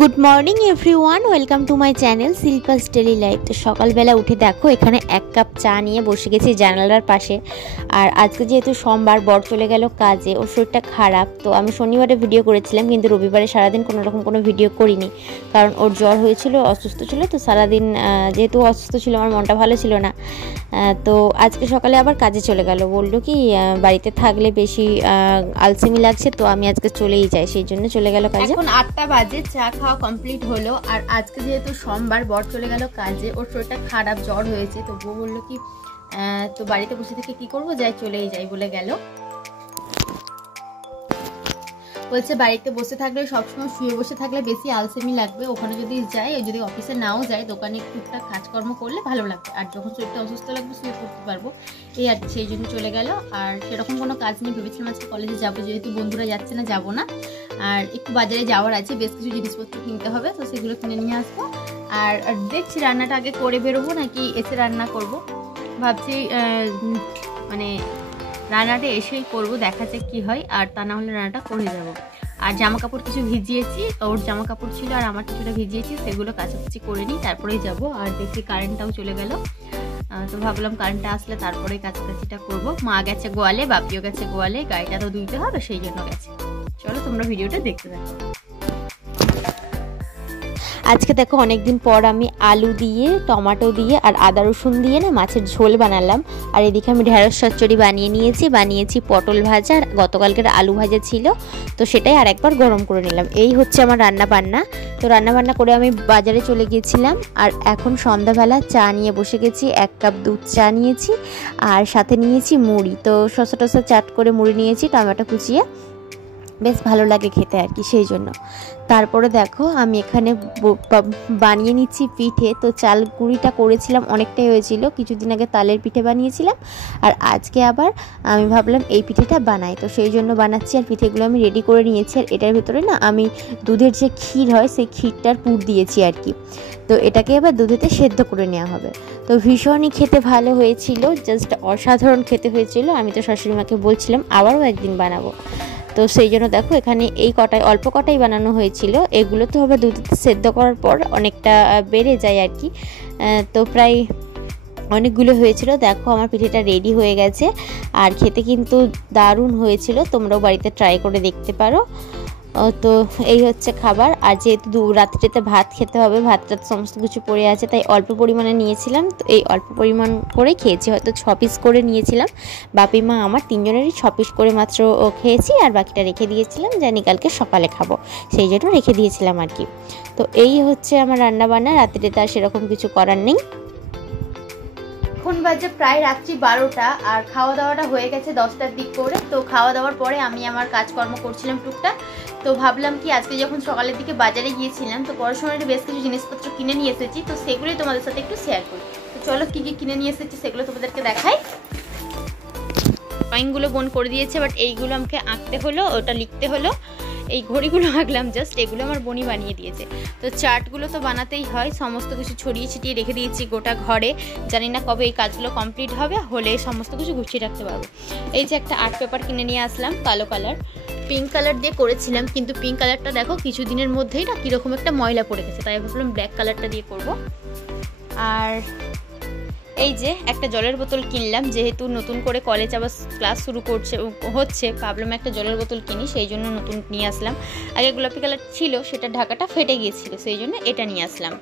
Good morning everyone, welcome to my channel Shilpa's daily life. তো সকালবেলা উঠে দেখো এখানে এক কাপ চা নিয়ে বসে গেছি জানালার পাশে। আর আজকে যেহেতু সোমবার, বর চলে গেল কাজে, ওর শরীরটা খারাপ। তো আমি শনিবারে ভিডিও করেছিলাম, কিন্তু রবিবারে সারাদিন কোনো ভিডিও করিনি, কারণ ওর জ্বর হয়েছিল, অসুস্থ ছিল। তো সারাদিন যেহেতু অসুস্থ ছিল, আমার মনটা ভালো ছিল না। তো আজকে সকালে আবার কাজে চলে গেল, বললো কি বাড়িতে থাকলে বেশি আলসেমি লাগছে, তো আমি আজকে চলেই যাই, সেই জন্য চলে গেল কাজে। এখন 8টা বাজে, চা খাওয়া কমপ্লিট হলো। আর আজকে যেহেতু সোমবার, বর চলে গেল কাজে, ওর শরীরটা খারাপ, জ্বর হয়েছে। তো বউ বললো কি তো বাড়িতে বসে থেকে কি করবো, যাই চলেই যাই বলে গেল। বলছে বাড়িতে বসে থাকলে, সবসময় শুয়ে বসে থাকলে বেশি আলসেমি লাগবে, ওখানে যদি যাই, যদি অফিসে নাও যাই, দোকানে টুকটাক কাজকর্ম করলে ভালো লাগবে, আর যখন শরীরটা অসুস্থ লাগবে শুয়ে পড়তে পারবো, এই আর সেই জন্য চলে গেল। আর সেরকম কোনো কাজ নেই, ভেবেছিলাম আজকে কলেজে যাবো, যেহেতু বন্ধুরা যাচ্ছে না, যাবো না। আর একটু বাজারে যাওয়ার আছে, বেশ কিছু জিনিসপত্র কিনতে হবে, তো সেগুলো কিনে নিয়ে আসবো। আর দেখছি রান্নাটা আগে করে বেরোবো নাকি এসে রান্না করব। ভাবছি মানে রান্নাটা এসেই করবো, দেখা যাক কি হয়, আর তা না হলে রান্নাটা করে যাবো। আর জামা কাপড় কিছু ভিজিয়েছি, ওর জামা কাপড় ছিল আর আমার কিছুটা ভিজিয়েছি, সেগুলো কাচাকুচি করে নিই, তারপরেই যাব। আর দেখি কারেন্টটাও চলে গেল, তো ভাবলাম কারেন্টটা আসলে তারপরে কাছাকাছিটা করবো। মা গেছে গোয়ালে, বাপিও গেছে গোয়ালে, গাড়িটা তো ধুইতে হবে, সেই জন্য গেছে। চলো তোমরা ভিডিওটা দেখতে থাকো। আজকে দেখো অনেকদিন পর আমি আলু দিয়ে, টমেটো দিয়ে আর আদা রসুন দিয়ে না মাছের ঝোল বানালাম। আর এদিকে আমি ঢেঁড়স চচ্চড়ি বানিয়েছি পটল ভাজা, আর গতকালকের আলু ভাজা ছিল, তো সেটাই আর একবার গরম করে নিলাম। এই হচ্ছে আমার রান্না বান্না। তো রান্না বান্না করে আমি বাজারে চলে গিয়েছিলাম, আর এখন সন্ধ্যাবেলা চা নিয়ে বসে গেছি। 1 কাপ দুধ চা নিয়েছি, আর সাথে নিয়েছি মুড়ি। তো শসা টসা চাট করে মুড়ি নিয়েছি, টমেটো কুচিয়ে, বেশ ভালো লাগে খেতে আর কি, সেই জন্য। তারপরে দেখো আমি এখানে বানিয়ে নিচ্ছি পিঠে। তো চাল গুঁড়িটা করেছিলাম, অনেকটাই হয়েছিল, কিছুদিন আগে তালের পিঠে বানিয়েছিলাম, আর আজকে আবার আমি ভাবলাম এই পিঠেটা বানাই, তো সেই জন্য বানাচ্ছি। আর পিঠেগুলো আমি রেডি করে নিয়েছি, আর এটার ভিতরে না আমি দুধের যে ক্ষীর হয়, সেই ক্ষীরটার পুর দিয়েছি আর কি। তো এটাকে আবার দুধেতে সেদ্ধ করে নেওয়া হবে। তো ভীষণই খেতে ভালো হয়েছিল, জাস্ট অসাধারণ খেতে হয়েছিল। আমি তো শাশুড়ি মাকে বলছিলাম আবারও একদিন বানাবো, তো সেই জন্য দেখো এখানে এই অল্প কটাই বানানো হয়েছিল। এগুলো তো হবে দুধ সেদ্ধ করার পর অনেকটা বেড়ে যায় আর কি, তো প্রায় অনেকগুলো হয়েছিল। দেখো আমার পিঠেটা রেডি হয়ে গেছে, আর খেতে কিন্তু দারুণ হয়েছিল, তোমরাও বাড়িতে ট্রাই করে দেখতে পারো। তো এই হচ্ছে খাবার। আর যেহেতু রাত্রিতে ভাত খেতে হবে, ভাতটা সমস্ত কিছু পড়ে আছে, তাই অল্প পরিমাণে নিয়েছিলাম। তো এই অল্প পরিমাণ করে খেয়েছি, হয়তো 6 পিস করে নিয়েছিলাম। বাপি মা আমার 3 জনেরই 6 পিস করে মাত্র খেয়েছি, আর বাকিটা রেখে দিয়েছিলাম, জানি কালকে সকালে খাবো, সেই জন্য রেখে দিয়েছিলাম আর কি। তো এই হচ্ছে আমার রান্না বান্না, রাত্রিতে তার সেরকম কিছু করার নেই। এখন বাজে প্রায় রাত্রি 12টা, আর খাওয়া দাওয়াটা হয়ে গেছে 10টার দিক করে। তো খাওয়া দাওয়ার পরে আমি আমার কাজকর্ম করছিলাম টুকটাক। তো ভাবলাম কি আজকে যখন সকালের দিকে বাজারে গিয়েছিলাম, তো পড়াশোনার বেশ কিছু জিনিসপত্র কিনে নিয়ে এসেছি, তো সেগুলোই তোমাদের সাথে একটু শেয়ার করি। তো চলো কি কি কিনে নিয়ে এসেছি সেগুলো তোমাদেরকে দেখাই। ড্রয়িংগুলো বোন করে দিয়েছে, বাট এইগুলো আমাকে আঁকতে হলো, ওটা লিখতে হলো। এই ঘড়িগুলো আঁকলাম জাস্ট, এগুলো আমার বোনই বানিয়ে দিয়েছে। তো চার্টগুলো তো বানাতেই হয়, সমস্ত কিছু ছড়িয়ে ছিটিয়ে রেখে দিয়েছি গোটা ঘরে। জানি না কবে এই কাজগুলো কমপ্লিট হবে, হলে সমস্ত কিছু গুছিয়ে রাখতে পারবো। এই যে একটা আর্ট পেপার কিনে নিয়ে আসলাম, কালো কালার, পিঙ্ক কালার দিয়ে করেছিলাম, কিন্তু পিঙ্ক কালারটা দেখো কিছুদিনের মধ্যেই না কীরকম একটা ময়লা পড়ে গেছে, তাই ভাবলাম ব্ল্যাক কালারটা দিয়ে করব। আর এই যে একটা জলের বোতল কিনলাম, যেহেতু নতুন করে কলেজ আবার ক্লাস শুরু হচ্ছে, ভাবলাম একটা জলের বোতল কিনি, সেই জন্য নতুন নিয়ে আসলাম। আগে গোলাপি কালার ছিল, সেটা ঢাকাটা ফেটে গিয়েছিল, সেই জন্য এটা নিয়ে আসলাম।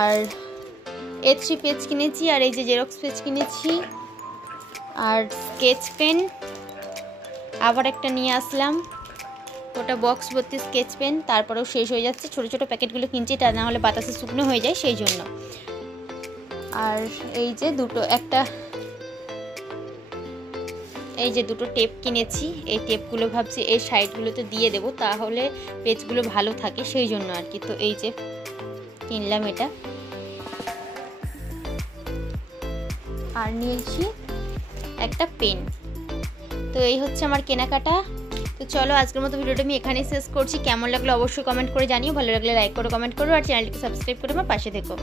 আর A3 পেজ কিনেছি, আর এই যে জেরক্স পেজ কিনেছি, আর স্কেচ পেন আবার একটা নিয়ে আসলাম, ওটা বক্স ভর্তি স্কেচ পেন, তারপরেও শেষ হয়ে যাচ্ছে। ছোটো ছোটো প্যাকেটগুলো কিনছি, তা না হলে বাতাসে শুকনো হয়ে যায়, সেই জন্য। আর এই যে দুটো টেপ কিনেছি, এই টেপগুলো ভাবছি এই সাইডগুলোতে দিয়ে দেবো, তাহলে পেজগুলো ভালো থাকে, সেই জন্য আর কি। তো এই যে কিনলাম এটা। আর নিয়েছি একটা পেন। তো এই হচ্ছে আমার কেনাকাটা। তো চলো আজকের মতো ভিডিওটা আমি এখানেই শেষ করছি। কেমন লাগলো অবশ্যই কমেন্ট করে জানিও, ভালো লাগলে লাইক করো, কমেন্ট করো, আর চ্যানেলটিকে সাবস্ক্রাইব করে আমার পাশে থেকো।